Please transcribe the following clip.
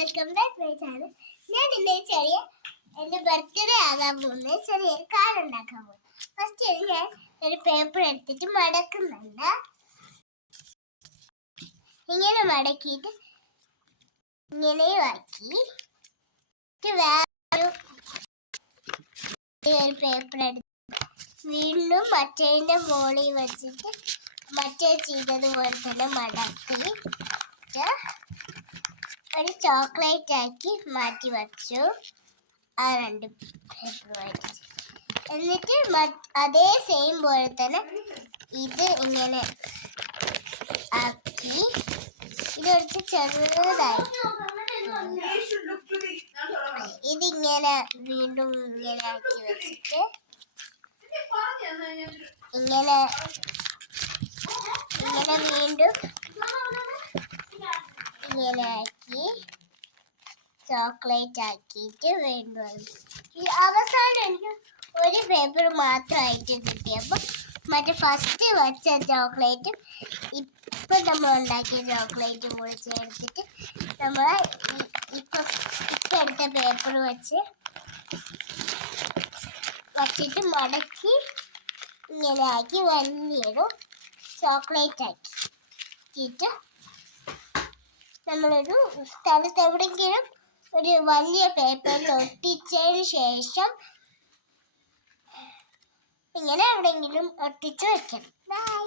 Welcome back my channel. ഞാൻ ഇന്ന് എൻ്റെ ബർത്ത്ഡേ ആകാൻ പോകുന്ന ചെറിയൊരു കാർഡ് ഉണ്ടാക്കാൻ പോകും. ഫസ്റ്റ് ഞാൻ ഒരു പേപ്പർ എടുത്തിട്ട് മടക്കുന്നുണ്ട്. ഇങ്ങനെ മടക്കിയിട്ട് ഇങ്ങനെ ആക്കി വേറൊരു പേപ്പർ എടുത്ത് വീണ്ടും മറ്റേതിൻ്റെ മുകളിൽ വെച്ചിട്ട് മറ്റേ ചെയ്തതുപോലെ തന്നെ മടക്കി ഒരു ചോക്ലേറ്റ് ആക്കി മാറ്റി വെച്ചു. ആ രണ്ട് പേപ്പർ എന്നിട്ട് അതേ സെയിം പോലെ തന്നെ ഇത് ഇങ്ങനെ ആക്കി ഇതെടുത്ത് ചെറുതായി ഇതിങ്ങനെ വീണ്ടും ഇങ്ങനെ ആക്കി വെച്ചിട്ട് ഇങ്ങനെ വീണ്ടും ഇങ്ങനെ ആക്കി ചോക്ലേറ്റ് ആക്കിയിട്ട് വീണ്ടും അവസാനം എനിക്ക് ഒരു പേപ്പർ മാത്രമായിട്ട് കിട്ടിയപ്പോൾ മറ്റേ ഫസ്റ്റ് വെച്ച ചോക്ലേറ്റും ഇപ്പം നമ്മൾ ഉണ്ടാക്കിയ ചോക്ലേറ്റും കൂടി ചേർത്തിട്ട് നമ്മൾ ഇപ്പം എടുത്ത പേപ്പർ വച്ചിട്ട് മടക്കി ഇങ്ങനെ ആക്കി വലിയൊരു ചോക്ലേറ്റ് ആക്കിയിട്ട് നമ്മളൊരു സ്ഥലത്ത് എവിടെയെങ്കിലും ഒരു വലിയ പേപ്പറിൽ ഒട്ടിച്ചതിന് ശേഷം ഇങ്ങനെ എവിടെയെങ്കിലും ഒട്ടിച്ച് വെക്കണം. ബൈ.